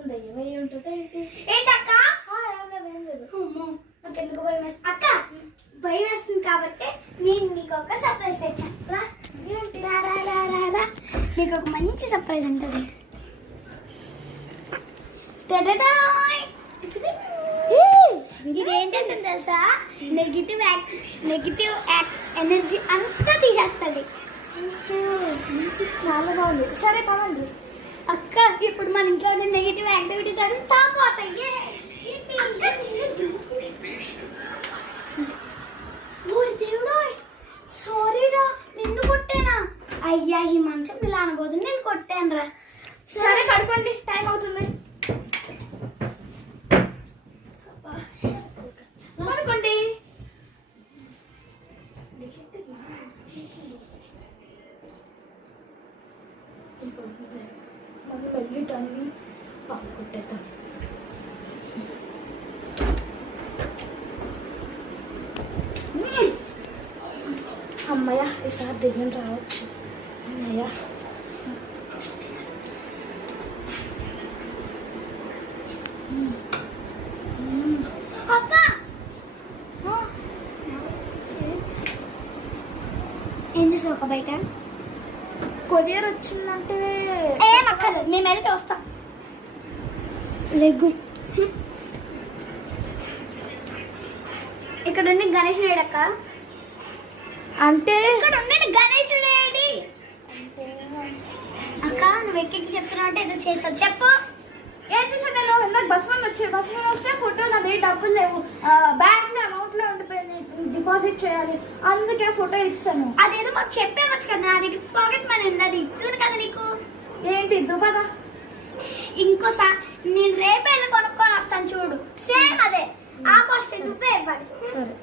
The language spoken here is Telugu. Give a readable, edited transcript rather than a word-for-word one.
పడుతుంది ఏమై ఉంటుంది ఏంటి ఏంటక్క ఏం లేదు నాకు ఎందుకు భయం వేస్తుంది అక్క భయం వేస్తుంది కాబట్టి నేను నీకు ఒక సర్ప్రైజ్ తెచ్చా నీకు ఒక మంచి సర్ప్రైజ్ ఉంటుంది ఇది ఏం చేస్తుంది తెలుసా నెగిటివ్ ఎనర్జీ అంతా తీసేస్తుంది చాలా బాగుంది సరే పదండి అక్క ఇప్పుడు మన ఇంట్లో ఉండే నెగిటివ్ యాక్టివిటీస్ అంతా పోతాయి దేవుడా సారీరా నిన్ను కొట్టానా అయ్యా ఈ మంచం ఇలా అనబోదు నేను కొట్టాను రా సరే పడుకోండి టైం అవుతుంది పడుకోండి మనం వెళ్ళి దాన్ని పాలు కొట్టేద్దాం అమ్మయ్య ఈసారి దెయ్యం రావచ్చు అమ్మయ్య అక్క ఏం చేసావు ఒక బయట కొరియర్ వచ్చిందంటే ఏం అక్కర్లేదు నేను వెళ్ళి చూస్తా లెగ్గు ఇక్కడ ఉండి గణేష్ లేడక్క అంటే ఇక్కడ ఉండి గణేష్ లేడి అక్క నువ్వు ఎక్కి చెప్తున్నావు అంటే ఏదో చేస్తావు చెప్పు ఏం చేసా నేను ఇందాక బస్ వన్ వస్తే ఫోటో నా దగ్గర డబ్బులు లేవు బ్యాంక్ లో అమౌంట్ లో ఉండిపోయింది డిపాజిట్ చేయాలి అందుకే ఫోటో ఇచ్చాను అదేదో మాకు చెప్పేవచ్చు కదా నా దగ్గర పాకెట్ మనీ ఉంది అది ఇస్తుంది కదా నీకు ఏంటి ఇద్దు పదా ఇంకోసారి నేను రేపు వెళ్ళి కొనుక్కొని వస్తాను చూడు సేమ్ అదే ఆ కాస్ట్ నువ్వే ఇవ్వాలి సరే